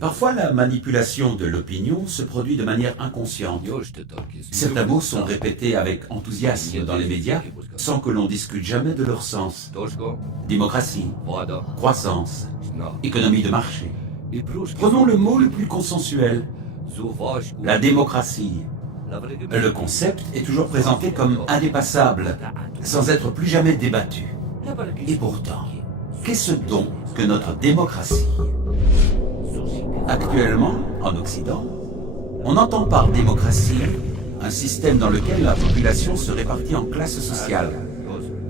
Parfois, la manipulation de l'opinion se produit de manière inconsciente. Certains mots sont répétés avec enthousiasme dans les médias sans que l'on discute jamais de leur sens. Démocratie, croissance, économie de marché. Prenons le mot le plus consensuel, la démocratie. Le concept est toujours présenté comme indépassable, sans être plus jamais débattu. Et pourtant, qu'est-ce donc que notre démocratie? Actuellement, en Occident, on entend par démocratie un système dans lequel la population se répartit en classes sociales,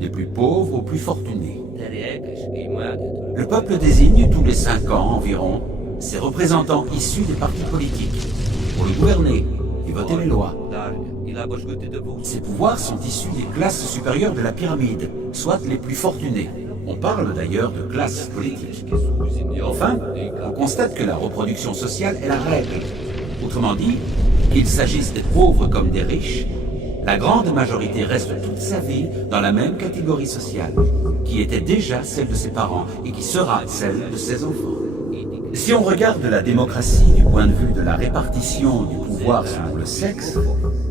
des plus pauvres aux plus fortunés. Le peuple désigne tous les 5 ans environ ses représentants issus des partis politiques pour le gouverner et voter les lois. Ces pouvoirs sont issus des classes supérieures de la pyramide, soit les plus fortunés. On parle d'ailleurs de classe politique. Enfin, on constate que la reproduction sociale est la règle. Autrement dit, qu'il s'agisse des pauvres comme des riches, la grande majorité reste toute sa vie dans la même catégorie sociale, qui était déjà celle de ses parents et qui sera celle de ses enfants. Si on regarde la démocratie du point de vue de la répartition du pouvoir selon le sexe,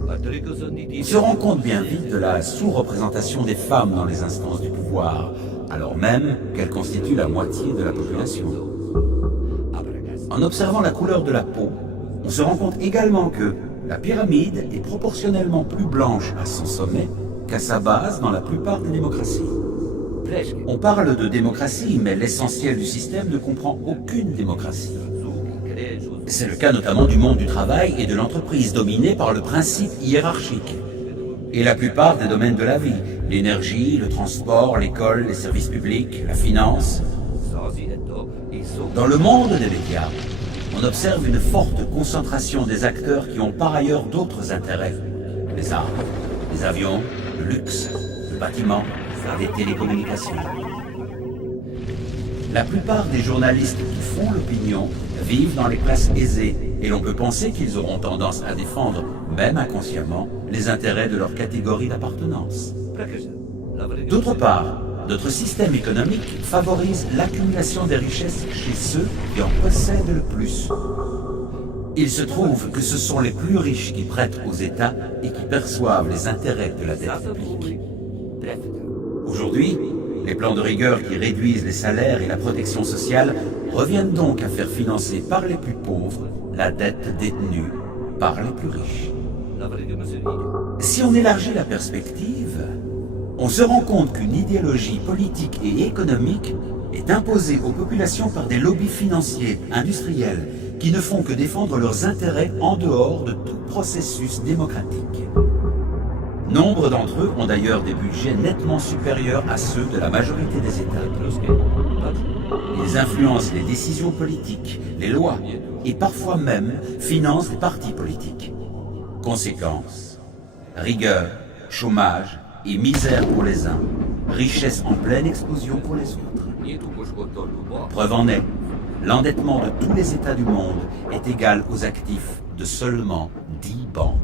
on se rend compte bien vite de la sous-représentation des femmes dans les instances du pouvoir, alors même qu'elles constituent la moitié de la population. En observant la couleur de la peau, on se rend compte également que la pyramide est proportionnellement plus blanche à son sommet qu'à sa base dans la plupart des démocraties. On parle de démocratie, mais l'essentiel du système ne comprend aucune démocratie. C'est le cas notamment du monde du travail et de l'entreprise, dominé par le principe hiérarchique. Et la plupart des domaines de la vie, l'énergie, le transport, l'école, les services publics, la finance. Dans le monde des médias, on observe une forte concentration des acteurs qui ont par ailleurs d'autres intérêts. Les armes, les avions, le luxe, le bâtiment, les télécommunications. La plupart des journalistes qui font l'opinion vivent dans les classes aisées et l'on peut penser qu'ils auront tendance à défendre, même inconsciemment, les intérêts de leur catégorie d'appartenance. D'autre part, notre système économique favorise l'accumulation des richesses chez ceux qui en possèdent le plus. Il se trouve que ce sont les plus riches qui prêtent aux États et qui perçoivent les intérêts de la dette publique. Aujourd'hui, les plans de rigueur qui réduisent les salaires et la protection sociale reviennent donc à faire financer par les plus pauvres la dette détenue par les plus riches. Si on élargit la perspective, on se rend compte qu'une idéologie politique et économique est imposée aux populations par des lobbies financiers, industriels, qui ne font que défendre leurs intérêts en dehors de tout processus démocratique. Nombre d'entre eux ont d'ailleurs des budgets nettement supérieurs à ceux de la majorité des États. Ils influencent les décisions politiques, les lois, et parfois même financent des partis politiques. Conséquence, rigueur, chômage et misère pour les uns, richesse en pleine explosion pour les autres. Preuve en est, l'endettement de tous les États du monde est égal aux actifs de seulement 10 banques.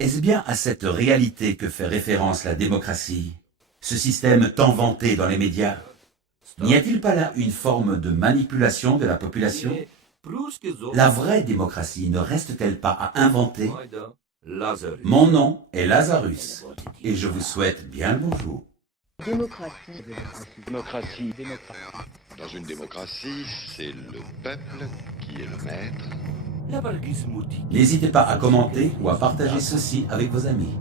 Est-ce bien à cette réalité que fait référence la démocratie, ce système tant vanté dans les médias? N'y a-t-il pas là une forme de manipulation de la population? La vraie démocratie ne reste-t-elle pas à inventer? Mon nom est Lazarus et je vous souhaite bien le bonjour. Démocratie. Démocratie. Dans une démocratie, c'est le peuple qui est le maître. N'hésitez pas à commenter ou à partager ceci avec vos amis.